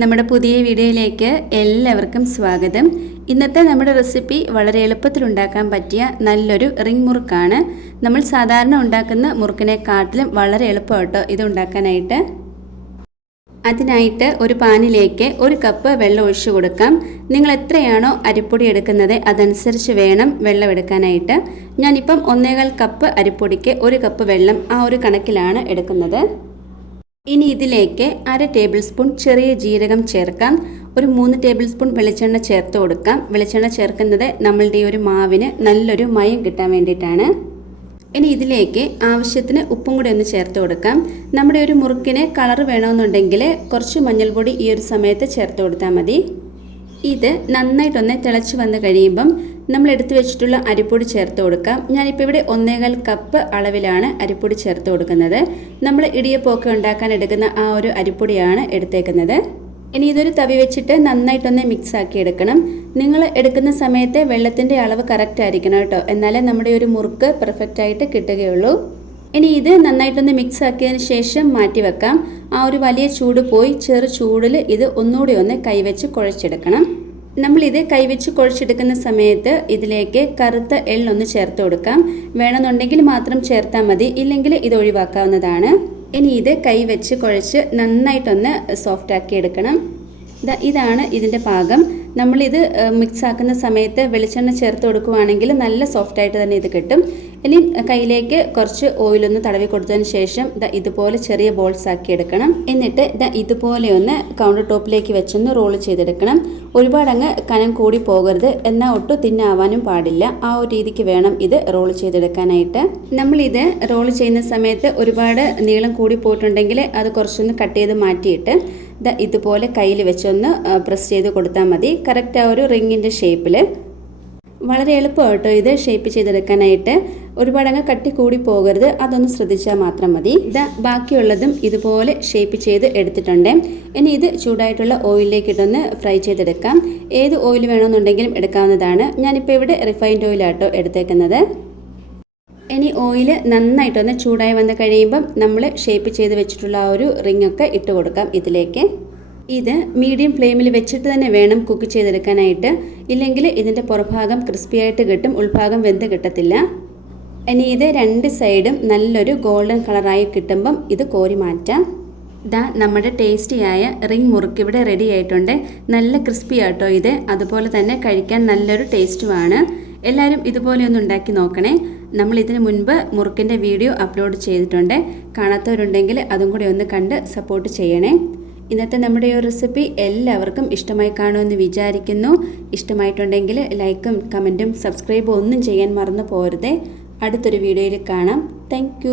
നമ്മുടെ പുതിയ വീഡിയോയിലേക്ക് എല്ലാവർക്കും സ്വാഗതം. ഇന്നത്തെ നമ്മുടെ റെസിപ്പി വളരെ എളുപ്പത്തിൽ ഉണ്ടാക്കാൻ പറ്റിയ നല്ലൊരു റിംഗ് മുറുക്കാണ്. നമ്മൾ സാധാരണ ഉണ്ടാക്കുന്ന മുറുക്കിനെക്കാട്ടിലും വളരെ എളുപ്പമാട്ടോ ഇത് ഉണ്ടാക്കാനായിട്ട്. അതിനായിട്ട് ഒരു പാനിലേക്ക് ഒരു കപ്പ് വെള്ളം ഒഴിച്ചു കൊടുക്കാം. നിങ്ങൾ എത്രയാണോ അരിപ്പൊടി എടുക്കുന്നത് അതനുസരിച്ച് വേണം വെള്ളം എടുക്കാനായിട്ട്. ഞാനിപ്പം ഒന്നേകാൽ കപ്പ് അരിപ്പൊടിക്ക് ഒരു കപ്പ് വെള്ളം ആ ഒരു കണക്കിലാണ് എടുക്കുന്നത്. ഇനി ഇതിലേക്ക് അര ടേബിൾ സ്പൂൺ ചെറിയ ജീരകം ചേർക്കാം. ഒരു മൂന്ന് ടേബിൾ സ്പൂൺ വെളിച്ചെണ്ണ ചേർത്ത് കൊടുക്കാം. വെളിച്ചെണ്ണ ചേർക്കുന്നത് നമ്മളുടെ ഈ ഒരു മാവിന് നല്ലൊരു മയം കിട്ടാൻ വേണ്ടിയിട്ടാണ്. ഇനി ഇതിലേക്ക് ആവശ്യത്തിന് ഉപ്പും കൂടി ഒന്ന് ചേർത്ത് കൊടുക്കാം. നമ്മുടെ ഒരു മുറുക്കിന് കളർ വേണമെന്നുണ്ടെങ്കിൽ കുറച്ച് മഞ്ഞൾപ്പൊടി ഈ ഒരു സമയത്ത് ചേർത്ത് കൊടുത്താൽ മതി. ഇത് നന്നായിട്ടൊന്ന് തിളച്ച് വന്ന് കഴിയുമ്പം നമ്മൾ എടുത്തു വെച്ചിട്ടുള്ള അരിപ്പൊടി ചേർത്ത് കൊടുക്കാം. ഞാനിപ്പോൾ ഇവിടെ ഒന്നേകാൽ കപ്പ് അളവിലാണ് അരിപ്പൊടി ചേർത്ത് കൊടുക്കുന്നത്. നമ്മൾ ഇടിയപ്പമൊക്കെ ഉണ്ടാക്കാൻ എടുക്കുന്ന ആ ഒരു അരിപ്പൊടിയാണ് എടുത്തേക്കുന്നത്. ഇനി ഇതൊരു തവി വെച്ചിട്ട് നന്നായിട്ടൊന്ന് മിക്സ് ആക്കി എടുക്കണം. നിങ്ങൾ എടുക്കുന്ന സമയത്ത് വെള്ളത്തിന്റെ അളവ് കറക്റ്റ് ആയിരിക്കണം കേട്ടോ. എന്നാലേ നമ്മുടെ ഒരു മുറുക്ക് പെർഫെക്റ്റ് ആയിട്ട് കിട്ടുകയുള്ളൂ. ഇനി ഇത് നന്നായിട്ടൊന്ന് മിക്സ് ആക്കിയതിന് ശേഷം മാറ്റി വെക്കാം. ആ ഒരു വലിയ ചൂട് പോയി ചെറു ചൂടിൽ ഇത് ഒന്നുകൂടി ഒന്ന് കൈവച്ച് കുഴച്ചെടുക്കണം. നമ്മളിത് കൈവച്ച് കുഴച്ചെടുക്കുന്ന സമയത്ത് ഇതിലേക്ക് കറുത്ത എള്ളൊന്ന് ചേർത്ത് കൊടുക്കാം. വേണമെന്നുണ്ടെങ്കിൽ മാത്രം ചേർത്താൽ മതി. ഇല്ലെങ്കിൽ ഇത് ഒഴിവാക്കാവുന്നതാണ്. ഇനി ഇത് കൈവച്ച് കുഴച്ച് നന്നായിട്ടൊന്ന് സോഫ്റ്റാക്കി എടുക്കണം. ഇതാണ് ഇതിന്റെ പാകം. നമ്മളിത് മിക്സ് ആക്കുന്ന സമയത്ത് വെളിച്ചെണ്ണ ചേർത്ത് കൊടുക്കുവാണെങ്കിൽ നല്ല സോഫ്റ്റായിട്ട് തന്നെ ഇത് കിട്ടും. ഇനി കയ്യിലേക്ക് കുറച്ച് ഓയിലൊന്ന് തടവി കൊടുത്തതിന് ശേഷം ദ ഇതുപോലെ ചെറിയ ബോൾസ് ആക്കി എടുക്കണം. എന്നിട്ട് ദ ഇതുപോലെ ഒന്ന് കൗണ്ടർ ടോപ്പിലേക്ക് വെച്ചൊന്ന് റോൾ ചെയ്തെടുക്കണം. ഒരുപാട് അങ്ങ് കനം കൂടി പോകരുത്. എന്നാൽ ഒട്ടും തിന്നാവാനും പാടില്ല. ആ ഒരു രീതിക്ക് വേണം ഇത് റോൾ ചെയ്തെടുക്കാനായിട്ട്. നമ്മളിത് റോൾ ചെയ്യുന്ന സമയത്ത് ഒരുപാട് നീളം കൂടി പോയിട്ടുണ്ടെങ്കിൽ അത് കുറച്ചൊന്ന് കട്ട് ചെയ്ത് മാറ്റിയിട്ട് ഇതുപോലെ കയ്യിൽ വെച്ചൊന്ന് പ്രസ് ചെയ്ത് കൊടുത്താൽ മതി. കറക്റ്റ് ആ ഒരു റിങ്ങിന്റെ ഷേപ്പിൽ വളരെ എളുപ്പമായിട്ടോ ഇത് ഷേപ്പ് ചെയ്തെടുക്കാനായിട്ട്. ഒരുപാട് അങ്ങ് കട്ടി കൂടി പോകരുത്. അതൊന്ന് ശ്രദ്ധിച്ചാൽ മാത്രം മതി. ഇത് ബാക്കിയുള്ളതും ഇതുപോലെ ഷേപ്പ് ചെയ്ത് എടുത്തിട്ടുണ്ട്. ഇനി ഇത് ചൂടായിട്ടുള്ള ഓയിലിലേക്ക് ഇട്ടൊന്ന് ഫ്രൈ ചെയ്തെടുക്കാം. ഏത് ഓയിൽ വേണമെന്നുണ്ടെങ്കിലും എടുക്കാവുന്നതാണ്. ഞാനിപ്പോൾ ഇവിടെ റിഫൈൻഡ് ഓയിലാട്ടോ എടുത്തേക്കുന്നത്. ഇനി ഓയിൽ നന്നായിട്ടൊന്ന് ചൂടായി വന്ന് കഴിയുമ്പം നമ്മൾ ഷേപ്പ് ചെയ്ത് വെച്ചിട്ടുള്ള ആ ഒരു റിംഗ് ഒക്കെ ഇട്ട് കൊടുക്കാം ഇതിലേക്ക്. ഇത് മീഡിയം ഫ്ലെയിമിൽ വെച്ചിട്ട് തന്നെ വേണം കുക്ക് ചെയ്തെടുക്കാനായിട്ട്. ഇല്ലെങ്കിൽ ഇതിന്റെ പുറഭാഗം ക്രിസ്പി ആയിട്ട് കിട്ടും ഉൾഭാഗം വെന്ത് കിട്ടത്തില്ല. ഇനി ഇത് രണ്ട് സൈഡും നല്ലൊരു ഗോൾഡൻ കളറായി കിട്ടുമ്പം ഇത് കോരി മാറ്റാം. ഇതാ നമ്മുടെ ടേസ്റ്റിയായ റിംഗ് മുറുക്ക് ഇവിടെ റെഡി ആയിട്ടുണ്ട്. നല്ല ക്രിസ്പി ആട്ടോ ഇത്. അതുപോലെ തന്നെ കഴിക്കാൻ നല്ലൊരു ടേസ്റ്റുമാണ് എല്ലാവരും ഇതുപോലെ ഒന്ന് ഉണ്ടാക്കി നോക്കണേ. നമ്മൾ ഇതിനു മുൻപ് മുറുക്കിന്റെ വീഡിയോ അപ്ലോഡ് ചെയ്തിട്ടുണ്ട്. കാണാത്തവരുണ്ടെങ്കിൽ അതും കൂടി ഒന്ന് കണ്ട് സപ്പോർട്ട് ചെയ്യണേ. ഇന്നത്തെ നമ്മുടെ ഈ റെസിപ്പി എല്ലാവർക്കും ഇഷ്ടമായി കാണുമെന്ന് വിചാരിക്കുന്നു. ഇഷ്ടമായിട്ടുണ്ടെങ്കിൽ ലൈക്കും കമന്റും സബ്സ്ക്രൈബും ഒന്നും ചെയ്യാൻ മറന്നു പോരുതേ. അടുത്തൊരു വീഡിയോയിൽ കാണാം. താങ്ക്